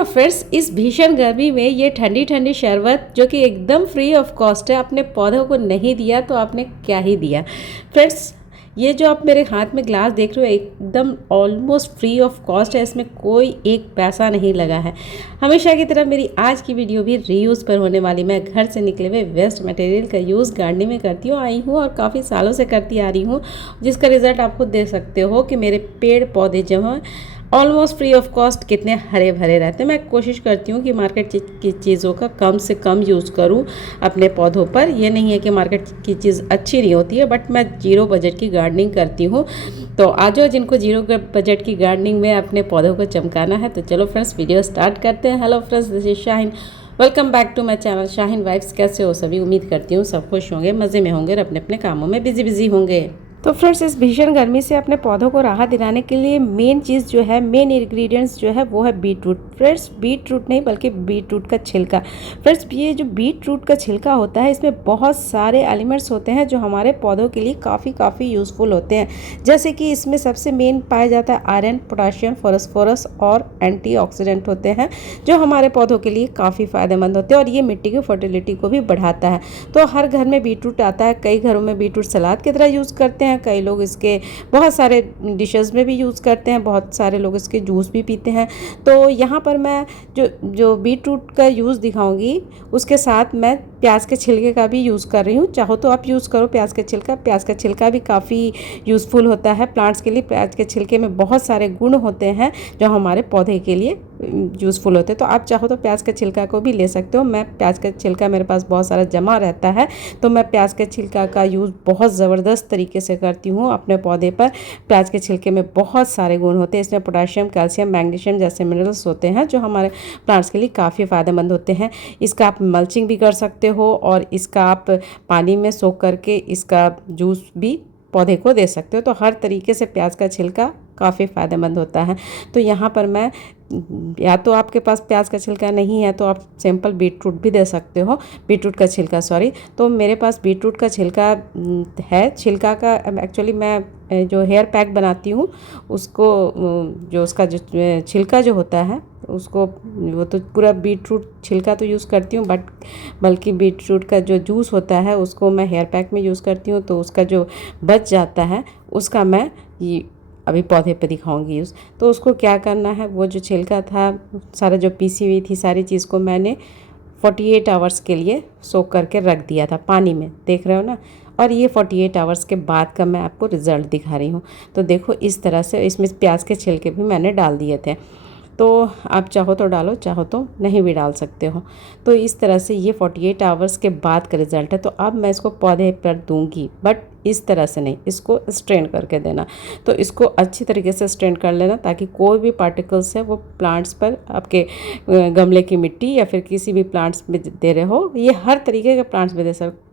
Hello friends, इस भीषण गर्मी में ये ठंडी ठंडी शरबत जो कि एकदम फ्री ऑफ कॉस्ट है, अपने पौधों को नहीं दिया तो आपने क्या ही दिया। फ्रेंड्स, ये जो आप मेरे हाथ में ग्लास देख रहे हो एकदम ऑलमोस्ट फ्री ऑफ कॉस्ट है, इसमें कोई एक पैसा नहीं लगा है। हमेशा की तरह मेरी आज की वीडियो भी रीयूज़ पर होने वाली। मैं घर से निकले हुए वेस्ट मटेरियल का यूज़ गार्डनिंग में करती हूँ आई हूँ और काफ़ी सालों से करती आ रही हूँ, जिसका रिज़ल्ट आप खुद देख सकते हो कि मेरे पेड़ पौधे जो हैं ऑलमोस्ट फ्री ऑफ कॉस्ट कितने हरे भरे रहते हैं। मैं कोशिश करती हूँ कि मार्केट की चीज़ों का कम से कम यूज़ करूँ अपने पौधों पर। ये नहीं है कि मार्केट की चीज़ अच्छी नहीं होती है, बट मैं जीरो बजट की गार्डनिंग करती हूँ। तो आज जिनको जीरो बजट की गार्डनिंग में अपने पौधों को चमकाना है, तो चलो फ्रेंड्स वीडियो स्टार्ट करते हैं। Hello friends, this is Shaheen, welcome back to my channel Shaheen vibes. कैसे हो सभी? उम्मीद करती हूँ सब खुश होंगे, मज़े में होंगे और अपने अपने कामों में बिजी होंगे। तो फ्रेंड्स, इस भीषण गर्मी से अपने पौधों को राहत दिलाने के लिए मेन चीज़ जो है, मेन इंग्रेडिएंट्स जो है वो है beet root. Friends, beet root नहीं बल्कि बीट रूट का छिलका। फ्रेंड्स, ये जो बीट रूट का छिलका होता है, इसमें बहुत सारे एलिमेंट्स होते हैं जो हमारे पौधों के लिए काफ़ी यूज़फुल होते हैं। जैसे कि इसमें सबसे मेन पाया जाता है आयरन, पोटाशियम, फॉस्फोरस और एंटीऑक्सीडेंट होते हैं, जो हमारे पौधों के लिए काफ़ी फ़ायदेमंद होते हैं और ये मिट्टी की फर्टिलिटी को भी बढ़ाता है। तो हर घर में बीट रूट आता है। कई घरों में बीट रूट सलाद की तरह यूज़ करते हैं, कई लोग इसके बहुत सारे डिशेस में भी यूज़ करते हैं, बहुत सारे लोग इसके जूस भी पीते हैं। तो यहाँ पर मैं जो बीट रूट का यूज़ दिखाऊंगी, उसके साथ मैं प्याज के छिलके का भी यूज़ कर रही हूँ। चाहो तो आप यूज़ करो प्याज का छिलका। प्याज का छिलका भी काफ़ी यूज़फुल होता है प्लांट्स के लिए। प्याज के छिलके में बहुत सारे गुण होते हैं जो हमारे पौधे के लिए यूज़फुल होते हैं। तो आप चाहो तो प्याज के छिलका को भी ले सकते हो। मैं प्याज का छिलका मेरे पास बहुत सारा जमा रहता है, तो मैं प्याज के छिलका का यूज़ बहुत ज़बरदस्त तरीके से करती हूँ अपने पौधे पर। प्याज के छिलके में बहुत सारे गुण होते हैं। इसमें पोटाशियम, कैल्शियम, मैग्नीशियम जैसे मिनरल्स होते हैं जो हमारे प्लांट्स के लिए काफ़ी फ़ायदेमंद होते हैं। इसका आप मल्चिंग भी कर सकते हो और इसका आप पानी में सोख करके इसका जूस भी पौधे को दे सकते हो। तो हर तरीके से प्याज का छिलका काफ़ी फ़ायदेमंद होता है। तो यहाँ पर मैं, या तो आपके पास प्याज का छिलका नहीं है तो आप सिंपल बीट रूट भी दे सकते हो, बीट रूट का छिलका सॉरी। तो मेरे पास बीट रूट का छिलका है। छिलका का एक्चुअली मैं जो हेयर पैक बनाती हूँ उसको, जो उसका जो छिलका जो होता है उसको, वो तो पूरा बीट रूट छिलका तो यूज़ करती हूँ, बल्कि बीट रूट का जो जूस होता है उसको मैं हेयर पैक में यूज़ करती हूँ। तो उसका जो बच जाता है उसका मैं ये अभी पौधे पे दिखाऊंगी यूज़। तो उसको क्या करना है, वो जो छिलका था, सारा जो पीसी हुई थी सारी चीज़ को मैंने 48 आवर्स के लिए सोख करके रख दिया था पानी में, देख रहे हो ना। और ये 48 आवर्स के बाद का मैं आपको रिज़ल्ट दिखा रही हूँ। तो देखो इस तरह से, इसमें प्याज के छिलके भी मैंने डाल दिए थे। तो आप चाहो तो डालो, चाहो तो नहीं भी डाल सकते हो। तो इस तरह से ये 48 आवर्स के बाद का रिज़ल्ट है। तो अब मैं इसको पौधे पर दूंगी, बट इस तरह से नहीं, इसको स्ट्रेन करके देना। तो इसको अच्छी तरीके से स्ट्रेन कर लेना ताकि कोई भी पार्टिकल्स है वो प्लांट्स पर, आपके गमले की मिट्टी या फिर किसी भी प्लांट्स में दे रहे हो, ये हर तरीके के प्लांट्स में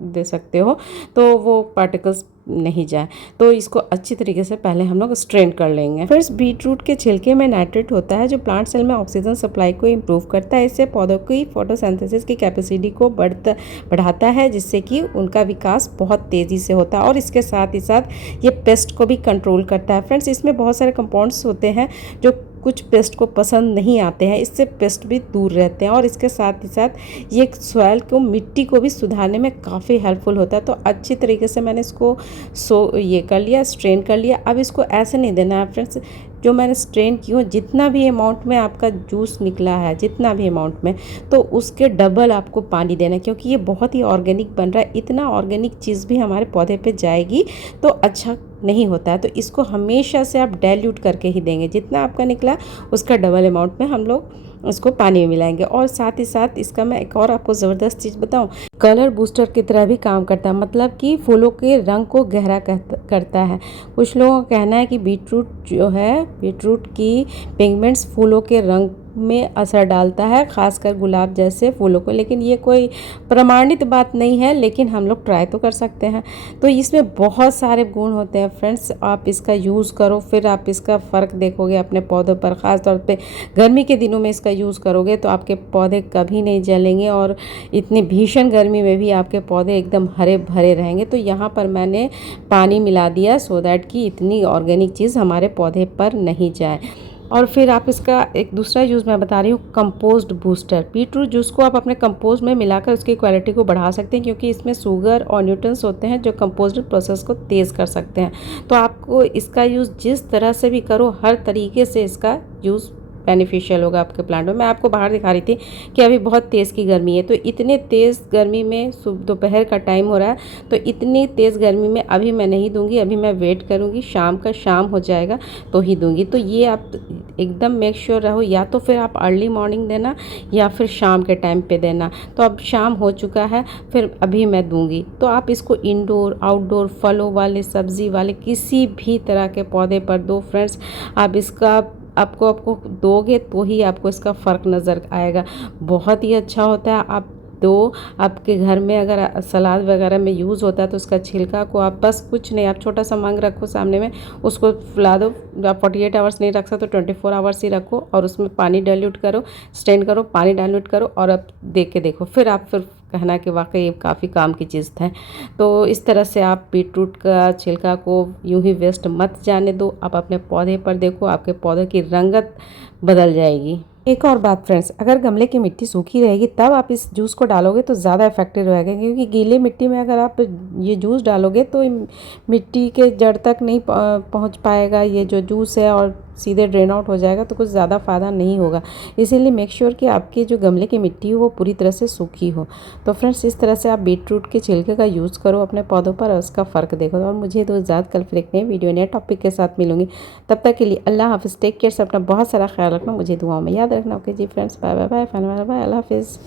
दे सकते हो, तो वो पार्टिकल्स नहीं जाए। तो इसको अच्छी तरीके से पहले हम लोग स्ट्रेन कर लेंगे। फिर बीट रूट के छिलके में नाइट्रेट होता है जो प्लांट सेल में ऑक्सीजन सप्लाई को इम्प्रूव करता है। इससे पौधों की फोटोसिंथेसिस की कैपेसिटी को बढ़ाता है, जिससे कि उनका विकास बहुत तेज़ी से होता है। और इसके साथ ही साथ ये पेस्ट को भी कंट्रोल करता है। फ्रेंड्स, इसमें बहुत सारे कंपाउंड्स होते हैं जो कुछ पेस्ट को पसंद नहीं आते हैं, इससे पेस्ट भी दूर रहते हैं। और इसके साथ ही साथ ये सॉइल को, मिट्टी को भी सुधारने में काफ़ी हेल्पफुल होता है। तो अच्छी तरीके से मैंने इसको ये कर लिया, स्ट्रेन कर लिया। अब इसको ऐसे नहीं देना है फ्रेंड्स, जो मैंने स्ट्रेन की हूँ, जितना भी अमाउंट में आपका जूस निकला है, जितना भी अमाउंट में, तो उसके डबल आपको पानी देना है, क्योंकि ये बहुत ही ऑर्गेनिक बन रहा है। इतना ऑर्गेनिक चीज़ भी हमारे पौधे पे जाएगी तो अच्छा नहीं होता है। तो इसको हमेशा से आप डाइल्यूट करके ही देंगे, जितना आपका निकला उसका डबल अमाउंट में हम लोग उसको पानी में मिलाएंगे। और साथ ही साथ इसका मैं एक और आपको ज़बरदस्त चीज़ बताऊं, कलर बूस्टर की तरह भी काम करता है, मतलब कि फूलों के रंग को गहरा करता है। कुछ लोगों का कहना है कि बीट रूट जो है, बीट रूट की पिगमेंट्स फूलों के रंग में असर डालता है, खासकर गुलाब जैसे फूलों को, लेकिन ये कोई प्रमाणित बात नहीं है, लेकिन हम लोग ट्राई तो कर सकते हैं। तो इसमें बहुत सारे गुण होते हैं फ्रेंड्स, आप इसका यूज़ करो, फिर आप इसका फ़र्क देखोगे अपने पौधों पर। ख़ास तौर पे गर्मी के दिनों में इसका यूज़ करोगे तो आपके पौधे कभी नहीं जलेंगे और इतनी भीषण गर्मी में भी आपके पौधे एकदम हरे भरे रहेंगे। तो यहाँ पर मैंने पानी मिला दिया सो दैट कि इतनी ऑर्गेनिक चीज़ हमारे पौधे पर नहीं जाए। और फिर आप इसका एक दूसरा यूज़ मैं बता रही हूँ, कंपोस्ट बूस्टर। बीटरूट जूस को आप अपने कंपोस्ट में मिलाकर उसकी क्वालिटी को बढ़ा सकते हैं, क्योंकि इसमें शुगर और न्यूट्रिएंट्स होते हैं जो कंपोस्टिंग प्रोसेस को तेज़ कर सकते हैं। तो आपको इसका यूज़ जिस तरह से भी करो, हर तरीके से इसका यूज़ बेनिफिशियल होगा आपके प्लांट में। मैं आपको बाहर दिखा रही थी कि अभी बहुत तेज़ की गर्मी है, तो इतने तेज़ गर्मी में दोपहर का टाइम हो रहा है, तो इतनी तेज़ गर्मी में अभी मैं नहीं दूंगी, अभी मैं वेट करूंगी, शाम हो जाएगा तो ही दूंगी। तो ये आप एकदम मेक श्योर रहो, या तो फिर आप अर्ली मॉर्निंग देना या फिर शाम के टाइम पे देना। तो अब शाम हो चुका है, फिर अभी मैं दूंगी। तो आप इसको इंडोर आउटडोर फलों वाले, सब्जी वाले, किसी भी तरह के पौधे पर दो फ्रेंड्स। आप इसका आपको दोगे तो ही आपको इसका फ़र्क नज़र आएगा। बहुत ही अच्छा होता है। आप दो, आपके घर में अगर सलाद वगैरह में यूज़ होता है तो उसका छिलका को आप बस कुछ नहीं, आप छोटा सा मग रखो सामने में, उसको फुला दो। आप 48 आवर्स नहीं रख सकते तो 24 आवर्स ही रखो, और उसमें पानी डाइल्यूट करो, स्ट्रेन करो, पानी डाइल्यूट करो, और अब देख के देखो, फिर आप फिर कहना कि वाकई ये काफ़ी काम की चीज़ है। तो इस तरह से आप बीटरूट का छिलका को यूं ही वेस्ट मत जाने दो। आप अपने पौधे पर देखो, आपके पौधे की रंगत बदल जाएगी। एक और बात फ्रेंड्स, अगर गमले की मिट्टी सूखी रहेगी तब आप इस जूस को डालोगे तो ज़्यादा इफेक्टिव रहेगा, क्योंकि गीले मिट्टी में अगर आप ये जूस डालोगे तो मिट्टी के जड़ तक नहीं पहुंच पाएगा ये जो जूस है, और सीधे ड्रेन आउट हो जाएगा, तो कुछ ज़्यादा फ़ायदा नहीं होगा। इसीलिए मेक श्योर कि आपकी जो गमले की मिट्टी हो वो पूरी तरह से सूखी हो। तो फ्रेंड्स, इस तरह से आप बीटरूट के छिलके का यूज़ करो अपने पौधों पर, और उसका फ़र्क देखो। और मुझे तो ज़्यादा कल फिर एक नए वीडियो नए टॉपिक के साथ मिलूंगी। तब तक के लिए अल्लाह हाफिज़, टेक केयर से, अपना बहुत सारा ख्याल रखना, मुझे दुआओं में याद रखना। ओके जी फ्रेंड्स, बाय बाय बाय, अल्लाह हाफिज़।